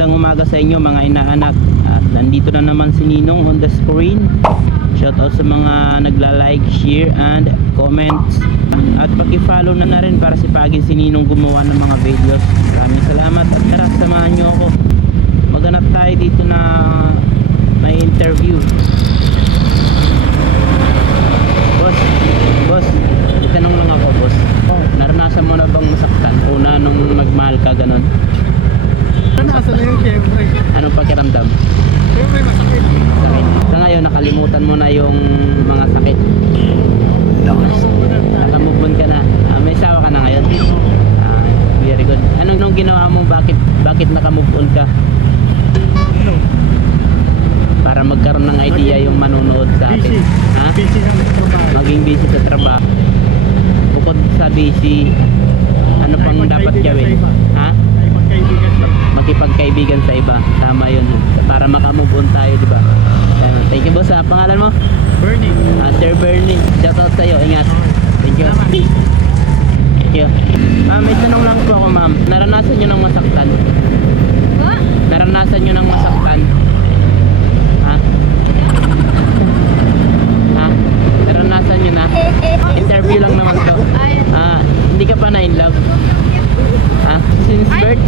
magandang umaga sa inyo mga inaanak. At nandito na naman si Ninong on the screen. Shoutout sa mga nagla-like, share, and comments. At paki-follow na rin para sipagin si Ninong gumawa ng mga videos. Maraming salamat at tara, samahan nyo ako. Maghanap tayo dito na may interview. Boss, itanong lang ako, boss. Naranasan mo na bang masaktan? Una nung nagmahal ka, ganun? Nasa na yung syempre. Anong pakiramdam? Syempre masakit. Sakit. Sa ngayon, nakalimutan mo na yung mga sakit. Nakamove on ka na. May sawa ka na ngayon? Very good. Anong ginawa mo? Bakit nakamove on ka? Ano? Para magkaroon ng idea yung manonood sa atin. Busy. Ha? Busy na sa trabaho. Maging busy sa trabaho. Bukod sa busy, ano pang dapat gawin? Ha? Ay magkaibigan sa Makipagkaibigan sa iba. Tama yun. Para makamove on tayo, di ba? Thank you, boss. Pangalan mo? Burning. Sir Bernie. Shoutout sa'yo. Ingat. Thank you. Thank you. May tanong lang po ako, ma'am. Naranasan nyo ng masaktan? Naranasan nyo ng masaktan? Ha? Ha? Naranasan nyo na? Interview lang naman to. Hindi ka pa na in love? Ha? Since birth?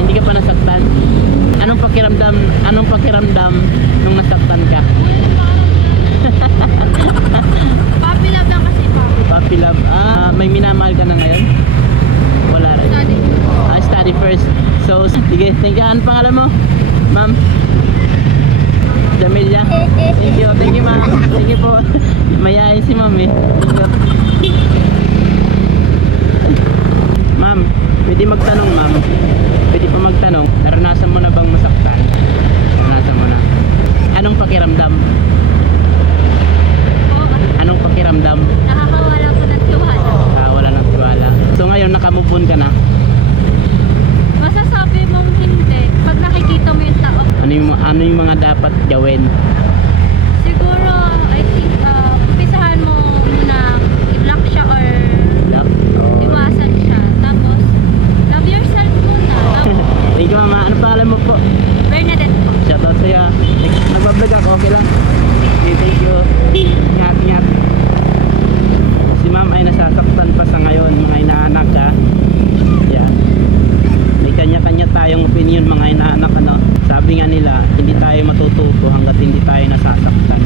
Hindi ka pa nasaktan? Anong pakiramdam nung nasaktan ka? Puppy love lang kasi, Papa. Puppy love. May minamahal ka na ngayon? Wala rin. Study. Study first. So, sige, thank you. Ano pangalan mo? Ma'am? Jamelia? Thank you, ma'am. Thank you po. Mayayain si ma'am eh. Ma'am, pwede magtanong, ma'am. Pwede pa magtanong. Naranasan mo na bang masaktan? Naranasan mo na. Anong pakiramdam? Anong pakiramdam? Nakakawala ko ng tiwala. Wala ng tiwala. So ngayon, nakamove on ka na? Masasabi mong hindi pag nakikita mo yung tao. Ano yung mga dapat gawin? Siguro, I think, umpisahan mo muna i-block siya or Lock? Oh. iwasan siya. Tapos, love yourself muna. Thank you, mama. Ano pangalan mo po? Bernadette po. Shoutout sa'yo. Nagbablog ako, okay lang? Okay, thank you. Ingat. Si ma'am ay nasasaktan pa sa ngayon, mga inaanak ha. Yeah. May kanya-kanya tayong opinion, mga inaanak, ano. Sabi nga nila, hindi tayo matututo hanggat hindi tayo nasasaktan.